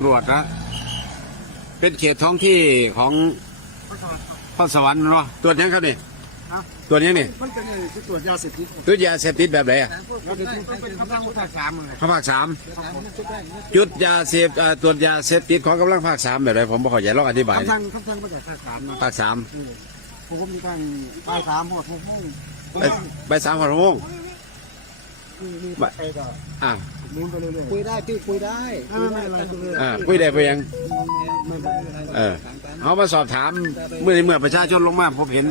ตรวจนะเป็นเขตท้องที่ของพระสวรรค์เนาะตรวจยังครับนี่ครับตรวจยังนี่มันเป็นคือตรวจยาเสพติดตรวจยาเสพติดแบบไหนอะเราจะต้องเป็นคำสั่งผู้ถ่ายสามเลยพระภาคสามจุดยาเสพเอ่อตรวจยาเสพติดของกำลังภาคสามแบบไหนผมบอกขออย่าลองอธิบายคำสั่งคำสั่งผู้ถ่ายสามนะภาคสามผมมีการถ่ายสามหมดทุกห้องไปไปสามหัวโมง มีมีไปก็อ่ามุนไปเรื่อยๆคุยได้พี่คุยได้ไม่ไม่อะไรเลยอ่าคุยได้ไปยัง ไม่ไม่อะไรเออเขามาสอบถามเมื่อเมื่อประชาชนลงมาพบเห็น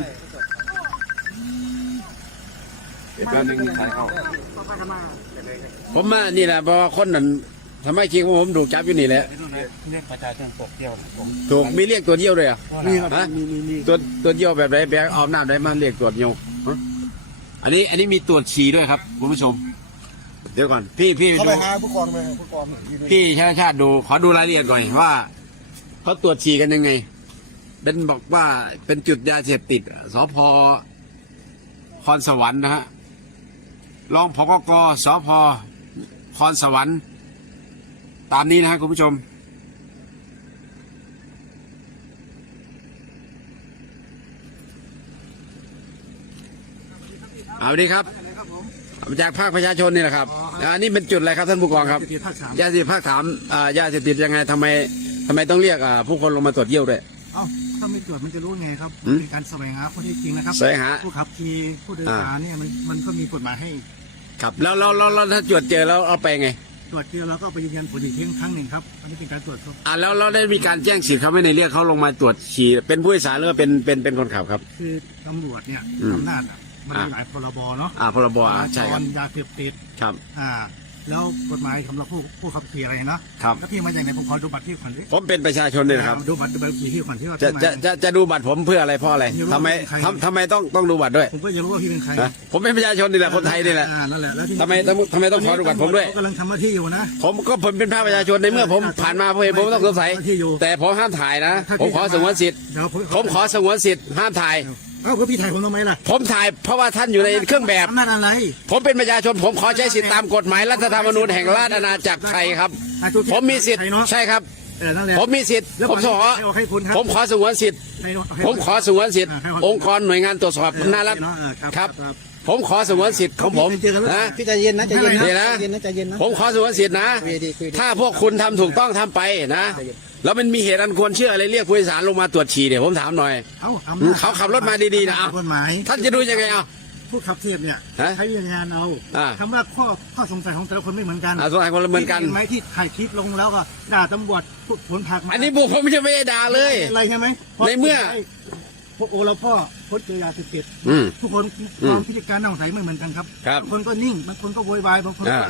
เป็นการหนึ่งถ่ายเข้าผมมานี่แหละเพราะว่าคนนั้นทำไมจริงว่าผมถูกจับอยู่นี่แหละเรียกประชาชนปกเที่ยวผมถูกมีเรียกตัวเดียวเลยเหรอะมีครับมีมีมีตัวตัวเดียวแบบไหนแบบเอาหน้าได้มาเรียกตรวจโยงฮะอันนี้อันนี้มีตรวจฉี่ด้วยครับคุณผู้ชม เดี๋ยวก่อน พี่พี่เขาดูไปหาผู้กองไปผู้กองพี่ชาติชาติดู ขอดูรายละเอียดหน่อยว่าเขาตรวจฉี่กันยังไงเป็นบอกว่าเป็นจุดยาเสพติดสพคอนสวรรค์นะฮะรองพกกสพคอนสวรรค์ ตามนี้นะฮะคุณผู้ชม เอาดีครับครับผม จากภาคประชาชนนี่แหละครับอันนี้เป็นจุดอะไรครับท่านผู้กองครับที่ภาคสามยาเสพติดภาคถามอ่ายาเสพติดยังไงทำไมทำไมต้องเรียกอ่าผู้คนลงมาตรวจเยี่ยวด้วยเอ้าถ้าไม่ตรวจมันจะรู้ไงครับหืมเป็นการแสวงหาข้อเท็จจริงนะครับแสวงหาผู้ขับขี่ผู้โดยสารเนี่ยมันมันก็มีกฎหมายให้ ครับแล้วเราเราเราถ้าตรวจเจอแล้วเอาไปไงตรวจเจอแล้วก็ไปยืนยันผลอีกทีครั้งหนึ่งครับอันนี้เป็นการตรวจครับอ่าแล้วเราได้มีการแจ้งสิทธิ์เขาไม่ในเรียกเขาลงมาตรวจฉี่เป็นผู้โดยสารหรือว่าเป็นเป็นเป็นคนขับครับ คือตำรวจเนี่ยอืมอำนาจอะ มันมีหลายพรบเนาะอ่าพรบอ่าใช่ครับยาเสพติดครับ อ่า แล้วกฎหมายสำหรับผู้ผู้ขับขี่อะไรนะครับ แล้วพี่มาจากไหนผมขอดูบัตรพี่ก่อนดิผมเป็นประชาชนเนี่ยนะครับ ดูบัตรดูบัตรขี่พี่ก่อนที่ว่าจะพี่มาจะจะจะดูบัตรผมเพื่ออะไรเพราะอะไรทำไมทำทำไมต้องต้องดูบัตรด้วยผมก็จะรู้ว่าพี่เป็นใครนะผมเป็นประชาชนนี่แหละคนไทยนี่แหละอ่านั่นแหละแล้วที่ทำไมต้องทำไมต้องขอดูบัตรผมด้วยเขากำลังทำหน้าที่อยู่นะ ผมก็ผมเป็นภาคประชาชนในเมื่อผมผ่านมาผมเห็นผมต้องสงสัยที่อยู่แต่ผมห้ามถ่ายนะ ผมขอสงวนสิทธิ์เดี๋ยวผมผมขอสงวนสิทธิ์ห้ามถ่าย เอ้าเพื่อพี่ถ่ายผมทำไมล่ะผมถ่ายเพราะว่าท่านอยู่ในเครื่องแบบ อำนาจอะไร ผมเป็นประชาชนผมขอใช้สิทธิตามกฎหมายรัฐธรรมนูญแห่งราชอาณาจักรไทยครับ อ่าทุกที่ผมมีสิทธิ์ใครเนาะใช่ครับ เออนั่นแหละ ผมมีสิทธิ์แล้วผมขอใครเอาให้คุณครับผมขอสงวนสิทธิ์ใครเอาให้ผมขอสงวนสิทธิ์าให้คนองค์กรหน่วยงานตรวจสอบเออน่ารักเนาะเออครับ ครับ ผมขอสงวนสิทธิ์ของผมเจอกันแล้วนะ พี่ใจเย็นนะใจเย็นเดี๋ยวนะ ใจเย็นนะใจเย็นนะ ผมขอสงวนสิทธิ์นะ คุยดีคุยดี ถ้าพวกคุณทำถูกต้องทำไปนะ แล้วมันมีเหตุอันควรเชื่ออะไรเรียกผู้โดยสารลงมาตรวจฉี่เนี่ยผมถามหน่อย เอ้าอำนาจเขาขับรถมาดีๆนะเอากฎหมายท่านจะดูยังไงเอา ผู้ขับเทียบเนี่ยฮะใช้เรียนงานเอาอ่า คำว่าข้อข้อสงสัยของแต่ละคนไม่เหมือนกันอ่าสงสัยคนละเหมือนกันห็ไหมที่ถ่ายคลิปลงแล้วก็ด่าตำรวจพวกผลผักมาอันนี้พวกผมจะไม่ได้ด่าเลย อะไรใช่ไหมในเมื่อพวกโอเราพ่อพดเจอยาเสพติดอืมทุกคนอืมความพิจารณาของใสไม่เหมือนกันครับครับบางคนก็นิ่งบางคนก็โวยวายบางคนก็อ่า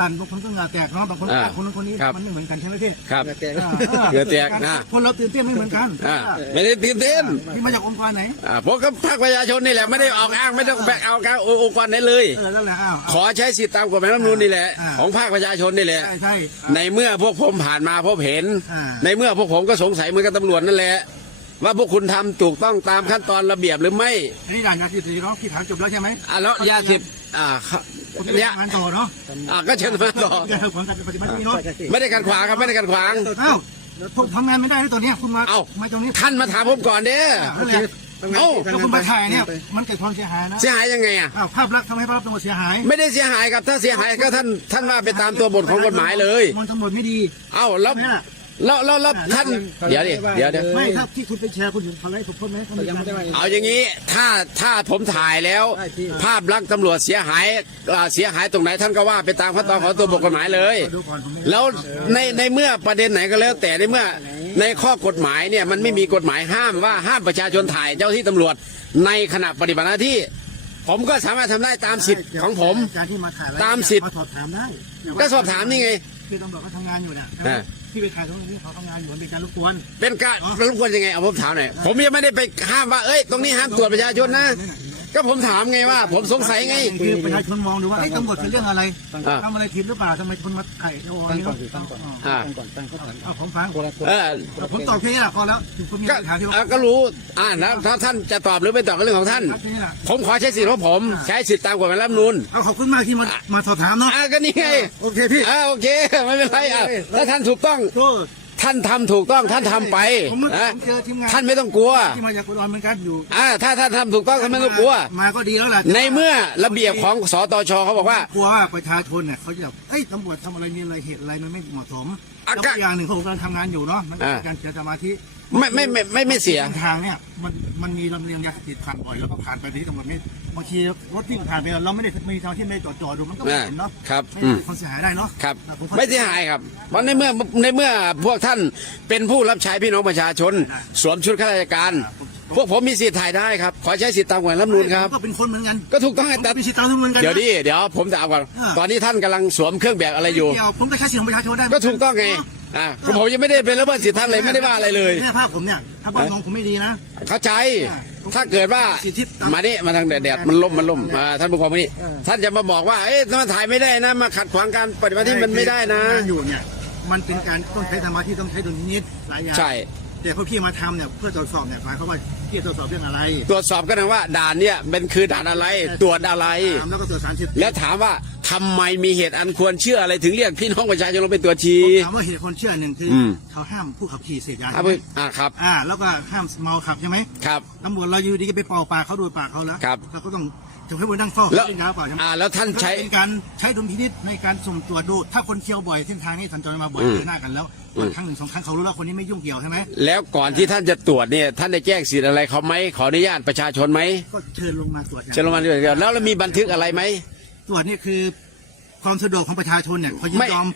สั่นบางคนก็เหงาแตกเนาะบางคนก็อ่าคนนั้นคนนี้ครับมันไม่เหมือนกันใช่ไหมพี่ครับแกอ่าเหงื่อแตกนะ คนเราตื่นเต้นไม่เหมือนกันอ่าไม่ได้ตื่นเต้นพี่มาจากองค์กรไหนอ่าผมก็ภาคประชาชนนี่แหละไม่ได้ออกอ้างไม่ต้องแบกเอาการองค์กรไหนเลย เออนั่นแหละอ้าว ขอใช้สิทธิตามกฎหมายรัฐธรรมนูญนี่แหละ อ่า ของภาคประชาชนนี่แหละ ใช่ใช่ ในเมื่อพวกผมผ่านมาพบเห็น อ่า ในเมื่อพวกผมก็สงสัยเหมือนกับตำรวจนั่นแหละ ว่าพวกคุณทำถูกต้องตามขั้นตอนระเบียบหรือไม่ อันนี้ด่านยาเสพติดเนาะพี่ถามจบแล้วใช่ไหมอ่าแล้วยาเสพอ่า ครับผมจะไปยาทำงานต่อเนาะอ่าก็เชิญมาต่ออย่าให้ผมปฏิบัตินี้เนาะไม่ได้การขวางครับไม่ได้การขวาง อ้าวผมทำงานไม่ได้แล้วตอนเนี้ยคุณมาเอ้า มาตรงนี้ท่านมาถามผมก่อนเด้อ นั่นแหละเอ้า แล้วคุณมาถ่ายเนี่ยมันเกิดความเสียหายนะเสียหายยังไงอะ อ้าวภาพลักษณ์ทำให้ภาพตำรวจเสียหายไม่ได้เสียหายครับถ้าเสียหายก็ท่านท่านว่าไปตามตัวบทของกฎหมายเลย มันตำรวจไม่ดี เอ้าแล้วเนี่ย แล้วแล้วแล้วท่าน เดี๋ยวดิเดี๋ยวเดี๋ยวไม่ครับที่คุณไปแชร์คุณอยู่ทำไรผมพ้นไหมเขายังไม่ได้ว่าเอาอย่างนี้ถ้าถ้าผมถ่ายแล้ว ภาพลักษณ์ตำรวจเสียหายอ่าเสียหายตรงไหนท่านก็ว่าไปตามขั้นตอนของตัวบทกฎหมายเลยดูก่อนผมไม่แล้วในในเมื่อประเด็นไหนก็แล้ว แต่ในเมื่อในข้อกฎหมายเนี่ยมันไม่มีกฎหมายห้ามว่าห้ามประชาชนถ่ายเจ้าที่ตำรวจในขณะปฏิบัติหน้าที่ ผมก็สามารถทำได้ตามสิทธิ์ของผม การที่มาถ่ายอะไรตามสิทธิ์มาสอบถามได้ก็สอบถามนี่ไง คือตำรวจเขาทำงานอยู่นะอ่า ที่ไปขายตรงนี้เขาทำงานอยู่มันเป็นการรบกวน เป็นการรบกวนยังไงเอาผมถามหน่อยผมยังไม่ได้ไปห้ามว่าเอ้ยตรงนี้ห้ามตรวจประชาชนนะ ก็ผมถามไงว่า ผมสงสัยไง คือประชาชนมองดูว่าไอ้ยตำรวจเป็นเรื่องอะไรอ่า ทำอะไรผิดหรือเปล่าทำไมคนมาไถ่โอ้ตั้งนี่ก่อนสิตั้งก่อนอ่าตั้งก่อนตั้งก่อนเอาผมฟังคนละคนเออผมตอบแค่นี้แหละพอแล้วผมมีก็ปัญหาที่ว่าอะก็รู้อ่าแล้วถ้าท่านจะตอบหรือไม่ตอบก็เรื่องของท่าน แค่นี้แหละผมขอใช้สิทธิ์ของผมใช้สิทธิ์ตามกฎหมายรัฐธรรมนูญเอาขอบคุณมากที่มามาสอบถามเนาะอ่าก็นี่ไงโอเคพี่ อ่าโอเค ไม่เป็นไรอะถ้าท่านถูกต้อง โทษ ท่านทำถูกต้องท่านทำไปผมผมนะเจอทีมงานท่านไม่ต้องกลัวที่มาจากอุดรเหมือนกันอยู่อ่าถ้าท่านทำถูกต้องท่านไม่ต้องกลัว มาก็ดีแล้วแหละในเมื่อระเบียบของสตชเขาบอกว่า กลัวว่าประชาชนเนี่ยเขาจะแบบเอ้ยตำรวจทำอะไรมีอะไรเหตุอะไรมันไม่เหมาะสมอะแล้วก็ก็อย่างหนึ่งผมกำลังทำงานอยู่เนาะมันก็อ่าเป็นการเสียสมาธิ ไม่ไม่ไม่ไม่ไม่เสีย ทางเนี่ยมันมันมีลำเลียงยาเสพติดผ่านบ่อยแล้วก็ผ่านไปที่ตำรวจไม่บางทีรถที่ผ่านไปเราไม่ได้มีทางที่ไม่ได้จอดจอดดูมันก็ไม่เห็นเนาะครับไม่อืมได้คนเสียหายได้เนาะครับ แต่ผเข้ไม่เสียหายครับเพราะในเมื่อในเมื่อพวกท่านเป็นผู้รับใช้พี่น้องประชาชน สวมชุดข้าราชการ พวกผมมีสิทธิ์ถ่ายได้ครับ ขอใช้สิทธิ์ตามกฎหมายรัฐธรรมนูญครับ ผมก็เป็นคนเหมือนกันก็ถูกต้องแต่ ผมมีสิทธิ์ตามรัฐธรรมนูญกันเดี๋ยวนะดิเดี๋ยวผมถามก่อนเออตอนนี้ท่านกำลังสวมเครื่องแบบอะไรอยู่ เดี๋ยวผมก็ใช้สิทธิ์ของประชาชนได้ก็ถูกต้องไง อ่าผมยังไม่ได้เป็นละเมิดสิทธิ์ท่านเลยไม่ได้ว่าอะไรเลยแค่ภาพผมเนี่ยถ้าบ้านมองผมไม่ดีนะ เข้าใจ ถ้าเกิดว่าสิทธิตามมานี่มาทางแดดๆมันล่มมันล่มอ่าท่านผู้กองมานี่ท่านจะมาบอกว่าเอ๊ะมันถ่ายไม่ได้นะมาขัดขวางการปฏิบัติที่มันไม่ได้นะทำงาอยู่เนี่ยมันเป็นการต้องใช้ธรรมะที่ต้องใช้ดุลพินิจหลายอย่างใช่ แต่พอพี่มาทำเนี่ยเพื่อตรวจสอบเนี่ยหมายความว่าพี่จะตรวจสอบเรื่องอะไรตรวจสอบกันนะว่าด่านเนี่ยเป็นคือด่านอะไรตรวจอะไร ถามแล้วก็ตรวจสารเสพติด แล้วถามว่า ทำไมมีเหตุอันควรเชื่ออะไรถึงเรียกพี่น้องประชาชนลงไปตรวจชีถามว่าเหตุคนเชื่อหนึ่งคืออม เขาห้ามผู้ขับขี่เสพยาครับใช่ไหมอ่าครับ อ่า แล้วก็ห้ามเมาขับใช่ไหมครับ ตำรวจเราอยู่ดีก็ไปเป่าปากเขาดูดปากเขาแล้วครับเราก็ต้องจะให้บนนั่งเฝ้าแล้วเล่นยาเปล่าใช่ไหมอ่าแล้วท่านใช้ เป็นการใช้ดุลพินิจในการสุ่มตรวจดู ถ้าคนเที่ยวบ่อยเส้นทางนี้สัญจรมาบ่อยอืม เจอหน้ากันแล้วอืมครั้งหนึ่งสองครั้งเขารู้แล้วคนนี้ไม่ยุ่งเกี่ยวใช่ไหมแล้วก่อนที่ท่านจะตรวจเนี่ยท่านได้แจ้งสิทธิ์อะไรเขาไหมขออนุญาตประชาชนไหมก็เชิญลงมาตรวจเชิญลงมาด้วยกันแล้วเรามีบันทึกอะไรไหม ตรวจนี่คือความสะดวกของประชาชนเนี่ยเขายินไม่ยอม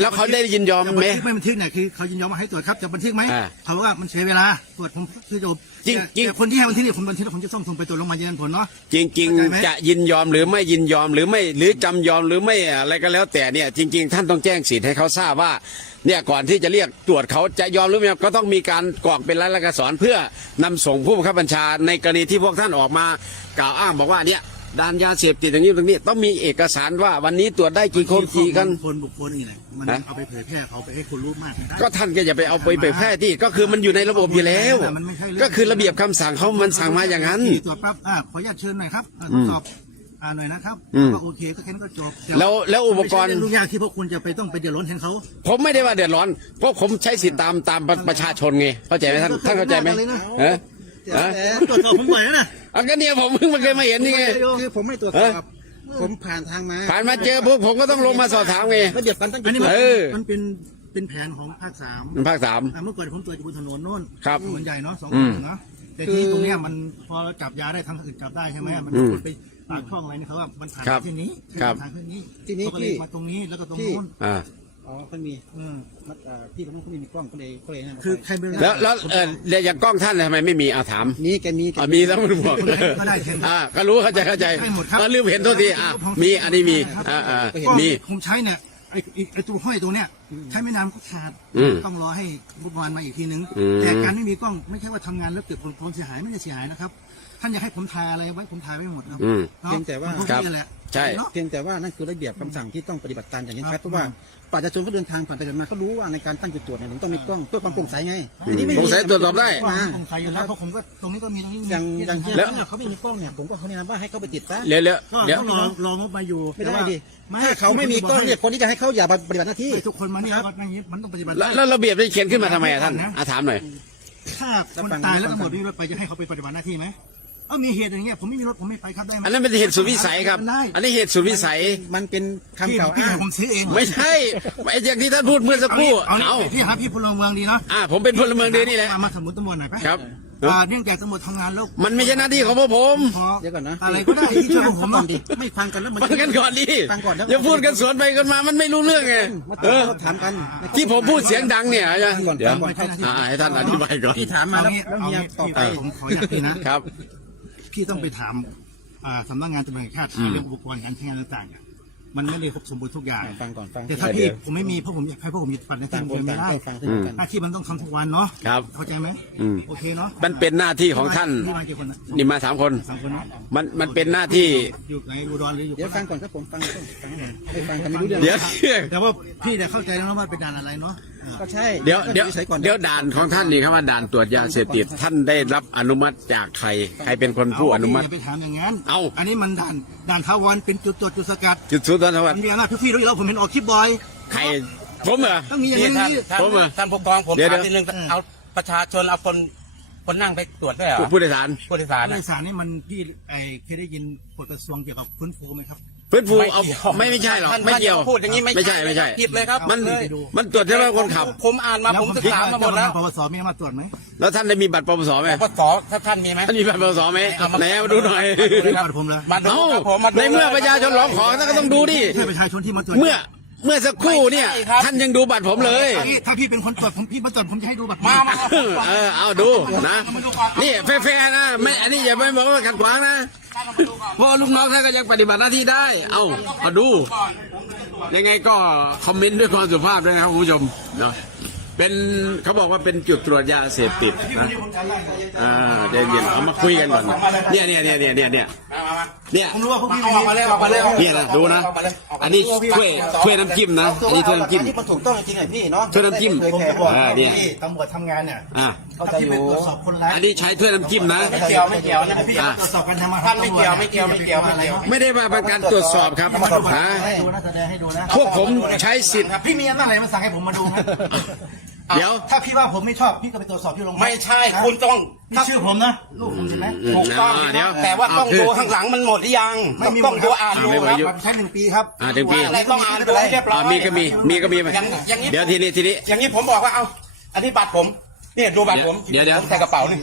แล้วเขาได้ยินยอมจะบัไหมนทึกไม่บันทึกเนี่ยคือเขายินยอมมาให้ตรวจครับจะบันทึกไหมอ่าเขาบอกว่ามันเสียเวลาตรวจผมคือจบจริงแต่จริงแต่คนที่ให้บันทึกเนี่ยผมบันทึกแล้วผมจะส่งส่งไปตรวจโรงพยาบาลยืนยันผลเนาะจริงเข้าใจไหมๆจะยินยอมหรือไม่ยินยอมหรือไม่หรือจำยอมหรือไม่อะไรก็แล้วแต่เนี่ยจริง ๆ ท่านต้องแจ้งสิทธิ์ให้เขาทราบว่าเนี่ยก่อนที่จะเรียกตรวจเขาจะยอมหรือไม่ยอมก็ต้องมีการกรอกเป็นรายลักษณ์อักษรเพื่อนำส่งผู้บังคับบัญชาในกรณีที่พวกท่านออกมากล่าวอ้างบอกว่าเนี่ย ด้านยาเสพติดอย่างนี้ตรงนี้ ต้องมีเอกสารว่าวันนี้ตรวจได้กี่คนกี่กัน คนบุคคลนี่แหละมันฮะ เอาไปเผยแพร่เขาไปให้คนรู้มากนะก็ท่านก็อย่าไปเอาไปเผยแพร่ที่ก็คือมันอยู่ในระบบอยู่แล้ว มันไม่ใช่เรื่อง ก็คือระเบียบคำสั่งเขามันสั่งมาอย่างนั้นตรวจปั๊บอ่าขออนุญาตเชิญหน่อยครับอ่าทดสอบอ่าหน่อยนะครับอืม ก็โอเคก็แค่นั้นก็จบแล้วแล้วอุปกรณ์ ไม่ใช่เรื่องยุ่งยากที่พวกคุณจะไปต้องไปเดือดร้อนแทนเขาผมไม่ได้ว่าเดือดร้อน เพราะผมใช้สิทธิ์ตามตามประชาชนไงเข้าใจไหมท่านท่านเข้าใจไหมเออ เออตรวจสอบผมบ่อยนะอันก็เนี่ยผมเพิ่งมาเคยมาเห็นนี่ไง คือผมไม่ตรวจสอบ ผมผ่านทางมาผ่านมาเจอพวกผมก็ต้องลงมาสอบถามไงระเบียบการตั้งอันนี้จุดมันเออ มันเป็นเป็นแผนของภาคสามภาคสาม อ่าเมื่อก่อนผมตรวจอยู่บนถนนโน่นครับถนนใหญ่เนาะสองอืคมนเนาะแต่ที่ตรงเนี้ยมันพอจับยาได้ทางอื่นจับได้ใช่ไหมมันอืมกดไปปากช่องอะไรนี่เขาว่ามันผ่านครับเส้นนี้ครับผ่านเส้นนี้ที่นี้เขาก็เลยที่มาตรงนี้แล้วก็ตรงที่นู้น อ่า อ๋อคนมีเออมัดอ่าพี่ผมเขาไม่มีกล้องก็เลยก็เลยนั่นคือใครเป็นแล้วแล้วเออเดี๋ยวอย่างกล้องท่านทำไมไม่มีอาถามนี่แกมีแกอ่ามีแล้วมันบอกก็ได้เห็น อ่าก็รู้เข้าใจเข้าใจให้หมดครับเออลืมเห็นโทษทีอ่ามีอันนี้มีอ่าอ่าก็มี ผมใช้เนี่ยไอ้ไอ้ไอ้ตัวห้อยตัวเนี้ยใช้ไม่นานก็ขาดอืมต้องรอให้บุกบอลมาอีกทีนึง อืม แต่การไม่มีกล้องไม่ใช่ว่าทำงานแล้วเกิดผลผลเสียหายไม่ได้เสียหายนะครับ ท่านอยากให้ผมถ่ายอะไรไว้ผมถ่ายไว้หมดนะอืมเนาะเพียงแต่ว่า มันพกครับนี้แหละใช่ เนาะ เพียงแต่ว่านั่นคือระเบียบคำสั่งที่ต้องปฏิบัติตามอย่างนี้คครัรับบเพราะว่า ประชาชนเขาเดินทางผ่านไปผ่านมาเขารู้ว่าในการตั้งจุดตรวจเนี่ยต้องมีกล้องเพื่อความโปร่งใสไงอันนี้ไม่โปร่มีงใสตรวจสอบได้ว่าสงสัยอยู่แล้วเพราะผมก็ตรงนี้ก็มีตรงนี้มีอย่างอย่างที่แล้ว เขาไม่มีกล้องเนี่ยผมก็เขาแนะนำว่าให้เขาไปติดซะเดี๋ยวเดี๋ยวก็เดี๋ยว ต้องรอรองบมาอยู่ไม่ได้ดิไม่ถ้าเขาไม่มีกล้องเนี่ยคนที่จะให้เขาอย่าปฏิบัติหน้าที่ให้ทุกคนมาเนี่ยก็อย่างนี้มันต้องปฏิบัติแล้วแล้วระเบียบได้เขียนขึ้นมาทำไมอะท่านอาถามหน่อย ถ้าคนตายแล้วตำรวจไม่มีรถไปจะให้เขาไปปฏิบัติหน้าที่ไหม เออมีเหตุอย่างเงี้ยผมไม่มีรถผมไม่ไปครับได้ไหมอันนั้นเป็นเหตุสุดวิสัยครับได้อันนี้เหตุสุดวิสัย มันเป็นคำพี่กล่าวพี่อ้างให้ผมซื้อเองไม่ใช่ไอ้อย่างที่ท่านพูดเมื่อสักครู่เอาเอาพี่ครับพี่พลเมืองดีเนาะอ่าผมเป็นพลเมืองดีนี่แหละ มามาสมุนตำรวจหน่อยไปครับ อ่าเนื่องจากตำรวจทำงานแล้วมันไม่ใช่หน้าที่ของพวกผมขอเดี๋ยวก่อนนะอะไรก็ได้ที่ช่วยพวกผมก่อเนาะนดิไม่ฟังกันแล้วมัน ฟังกันก่อนดิฟังก่อนแล้ว อย่าพูดกันสวนไปกันมามันไม่รู้เรื่องไงมาเออถามกันที่ผมพูดเสียงดังเนี่ยฟังก่อนเดี๋ยวฟังก่อนอ่าให้ท่านอธิบายก่อนพี่ถามมาเอาแล้วงี้แล้วเอาเมียงี้ตอบไปพี่ผมขออยากพี่นะครับ พี่ต้องไปถามอ่าสำนักงานตำรวจแห่งชาติอืม เรื่องอุปกรณ์การใช้งานต่างๆเนี่ยมันไม่ได้ครบสมบูรณ์ทุกอย่าง ฟังก่อนฟังแต่ถ้าพี่ผมไม่มีเพราะผมอยากให้พวกผมมีปันในที่ต่างโรงคนเรียนต่างไม่ได้ก็ฟังซึ่งกัน หน้าที่มันต้องทำทุกวันเนาะครับ เข้าใจไหมอืม โอเคเนาะมันเป็นหน้าที่ของท่านนี่มากี่คนนะนี่มาสามคน สามคนเนาะมันมันเป็นหน้าที่ อยู่ในอุดรหรืออยู่เดี๋ยวฟังก่อนครับผมฟังก่อนฟังก่อนไม่ฟังกันไม่รู้เรื่องเดี๋ยว แต่ว่าพี่จะเข้าใจแล้วนะว่าเป็นด่านอะไรเนาะ ก็ใช่เดี๋ยวเดี๋ยวใส่ก่อนเดี๋ยวด่านของท่านนี่ครับว่าด่านตรวจยาเสพติดท่านได้รับอนุมัติจากใครใครเป็นคนผู้อนุมัติเาพี่ย่าไปถามอย่างนั้นเอ้า อันนี้มันด่านด่านทาวรเป็นจุดตรวจจุดสกัดจุดสุดทวัมันนมีอำนาจทุกที่รู้อยู่แล้วผมเห็นออกคลิปบ่อยใครผมเหรอ ต้องมีอย่างนี่นี้ท่านท่านผมเหรอท่านผู้กองผมเดี๋ยวถามเดี๋ยวทีนึงเอาประชาชนเอาคนคนนั่งไปตรวจด้วยเหรอผู้โดยสารผู้โดยสารผู้โดน่ะยสารนี่มันพี่ไอเคยได้ยินกฎกระทรวงเกี่ยวกับฟื้นฟูไหมครับ ฟื้นฟูไม่เอาเกี่ยว ไม่ไม่ใช่หรอกท่านไม่เกี่ยวท่านจะพูดอย่างนี้ไม่ไม่ใช่ใช่ไม่ใช่ผิดเลยครับมันเลยมันตรวจได้ว่าคนขับ ผมอ่านมาผมศึกษามาหมดแล้วปปสมีมาตรวจไหมแล้วท่านได้มีบัตรปปสไหมปสถ้าท่านมีไหม ท่านมีบัตรปปสไหมเอามา ไหนเอามาดูหน่อยไม่ได้บัตรผมเลยมาดูเอ้าครับผมมาดูในเมื่อประชาชนร้องขอท่านก็ต้องดูดิใช่ประชาชนที่มาตรวจเมื่อ เมื่อสักครู่เนี่ย ไม่ใช่ครับ ท่านยังดูบัตรผมเลย พี่ถ้าพี่เป็นคนตรวจผมพี่มาตรวจผมจะให้ดูบัตรมามาเออเอาดูนะ นี่แฟร์ๆนะไม่อันนี้อย่าไปบอกว่าขัดขวางนะเพราะลูกน้องท่านก็ยังปฏิบัติหน้าที่ได้ เอาเอาดู ยังไงก็คอมเมนต์ด้วยความสุภาพด้วยนะครับคุณผู้ชมเนาะเป็นเขาบอกว่าเป็นจุดตรวจยาเสพติดนะอ่าเดี๋ยวเดี๋ยวเอามาคุยกันก่อนเนี่ยเนี่ยเนี่ยเนี่ยเนี่ยเนี่ยมามามา เนี่ยผมรู้ว่าพวกพี่เอาออกมาเลยออกมาเลยเนี่ยนะดูนะ อันนี้ถ้วยถ้วยน้ำจิ้มนะอันนี้ถ้วยน้ำจิ้มที่มันถูกต้องจริงๆไงพี่เนาะช่วยน้ำจิ้มผมจะบอกอ่าเนี่ยพี่ตำรวจทำงานเนี่ยอ่าถ้าพี่ไปตรวจสอบคนร้ายอันนี้ใช้ถ้วยน้ำจิ้มนะไม่เกี่ยวไม่เกี่ยวนะพี่อยากตรวจสอบการทำงานท่านไม่เกี่ยวไม่เกี่ยวไม่เกี่ยวไม่เกี่ยวไม่ได้มาเป็นการตรวจสอบครับฮะให้ดูนะแสดงให้ดูนะพวกผมใช้สิทธิ์พี่มีอำนาจอะไรมาสั่งให้ผมมาดูครับ เดี๋ยว ถ้าพี่ว่าผมไม่ชอบพี่ก็ไปตรวจสอบที่โรงพักไม่ใช่คุณต้องนี่ชื่อผมนะลูกผมใช่ไหมถูกต้องอ่าเดี๋ยวแต่ว่าต้องเอาคือดูข้างหลังมันหมดหรือยังไม่มีต้องดูอ่านดูไม่คไหวรับอยู่ใช้หนึ่งปีครับอ่าถึงปีอะไรต้องอ่านดูให้เรียบร้ออ่ายมีก็มีมีก็มีไหมอย่างอย่างนี้เดี๋ยวทีนี้ทีนี้ อย่างนี้ผมบอกว่าเอาอันนี้บัตรผม เนี่ยดูบัตรผมเดี๋ยวเดี๋ยว ผมใส่กระเป๋านี่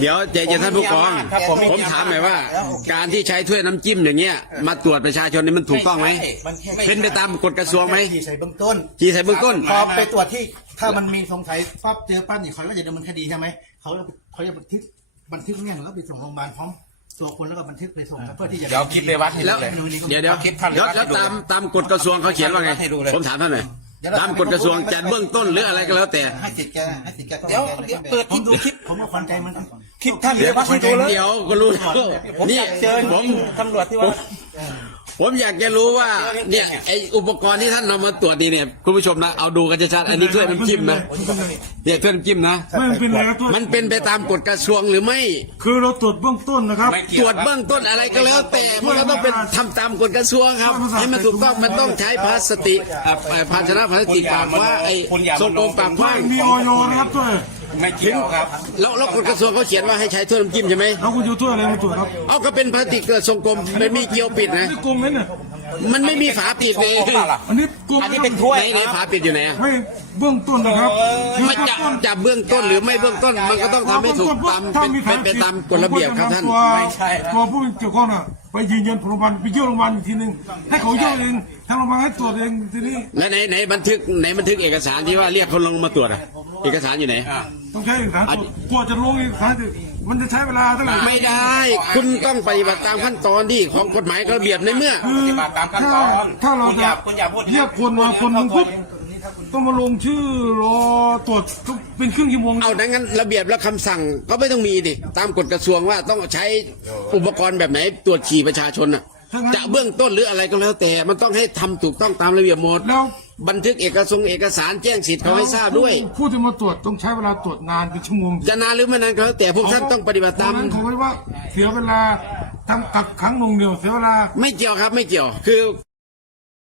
เดี๋ยวใจเย็นท่านผู้กองครับผม ผมถามหน่อยว่าการที่ใช้ถ้วยน้ำจิ้มอย่างเงี้ยมาตรวจประชาชนนี่มันถูกต้องไหมมันแค่ไม่เป็นไปตามกฎกระทรวงไหมที่ใส่เบื้องต้นจีใส่เบื้องต้น พอไปตรวจที่ถ้ามันมีสงสัยปั๊บเจอปั๊บนี่เขาก็จะดำเนินคดีใช่ไหมเขาจะเขาจะบันทึกบันทึกเนี่ยแล้วไปส่งโรงพยาบาลพร้อมตัวคนแล้วก็บันทึกไปส่งเพื่อที่จะเดี๋ยวคลิปเลยวัดให้แล้วดูเลย เดี๋ยวเดี๋ยวคลิปท่านแล้วแล้วตามตามกฎกระทรวงเขาเขียนว่าไง ให้ดูเลย ผมถามท่านหน่อย ตามกฎกระทรวงจะเบื้องต้นหรืออะไรก็แล้วแต่ ให้สิทธิ์แกให้สิทธิ์แกเดี๋ยวเดี๋ยวเปิดผมดูคลิปผมก็ควันใจมันคลิปท่านเลเดี๋ยยววัดให้ดูเลยเดี๋ยวก็รู้แล้วผมนี่อยากเจอผมตำรวจที่ว่า ผมอยากจะรู้ว่าเนี่ยไออุปกรณ์ที่ท่านนำมาตรวจนี่เนี่ยคุณผู้ชมนะเอาดูกันชัดๆอันนี้ถ้วยน้ำจิ้มนะเนี่ยถ้วยน้ำจิ้มนะ ไม่เป็นไรครับตัวมันเป็นไปตามกฎกระทรวงหรือไม่ คือเราตรวจเบื้องต้นนะครับไม่เกี่ตยรวจเบื้องต้นอะไรก็แล้ว แต่มันก็ต้องเป็นทำตามกฎกระทรวงครับ ให้มันถูกต้องมันต้องใช้พลาสติกอะเอ่อภาชนะพลาสติกปากว่าไอ้โซโกมปากกว้างมีออยนะครับตัว ไม่เกี่ยวครับแล้วแล้วกฎกระทรวงเขาเขียนว่าให้ใช้ถ้วยน้ำจิ้มใช่ไหมแล้วคุณจะตัวอะไรมาตรวจครับเอาก็เป็นพลาสติกทรงกลมไม่มีเกลียวปิดนะ นี่กลมไหมเนี่ยมันไม่มีฝาปิดเลยผมเปล่าล่ะอันนี้กลมอันนี้เป็นถ้วยไหนไหนฝาปิดอยู่ไหนไม่เบื้องต้นนะครับคือมันเบื้องจะต้นจะเบื้องต้นหรือไม่เบื้องต้นมันก็ต้องทำให้ถูกตามถ้าเป็นมีเป็นไปตามกฎระเบียบครับท่านตัวตัวผู้เกี่ยวข้องน่ะไปยืนยันโรงพยาบาลไปเยี่ยมโรงพยาบาลอีกทีหนึ่งให้เขาเยี่ยมเองทางโรงพยาบาลให้ตรวจเองทีนี้ และไหนไหนบันทึกไหนบันทึกเอกสารที่ว่าเรียกคนลงมาตรวจอะเอกสารอยู่ไหน ต้องใช้เอกสารตรวจกว่าจะลงเอกสารสิมันจะใช้เวลาเท่าไหร่ไม่ได้ คุณต้องปฏิบัติตามขั้นตอนที่ของกฎหมายระเบียบในเมื่อ คือปฏิบัติตามขั้นถ้าตอนถ้าเราคุณอจะย่าคุณอย่าพูดเรียกคนมาคนหนึ่งปุ๊บต้องมาลงชื่อรอตรวจทุกเป็นครึ่งชั่วโมงเอาดังนั้นระเบียบและคำสั่งก็ไม่ต้องมีดิตามกฎกระทรวงว่าต้องใช้อุปกรณ์แบบไหนตรวจฉี่ประชาชนอะจะเบื้องต้นหรืออะไรก็แล้วแต่มันต้องให้ทำถูกต้องตามระเบียบหมดแล้ว บันทึกเอกสารเอกสารแจ้งสิทธิ์เขาให้ทราบด้วย ผู้ที่มาตรวจต้องใช้เวลาตรวจนานเป็นชั่วโมงจะนานหรือไม่นานก็แล้วแต่พวกท่านต้องปฏิบัติตามเพระฉะนั้นเขาไว้ว่า เสียเวลาทำกักขังหนวงเหนียวเสียเวลา ไม่เกี่ยวครับไม่เกี่ยวคือ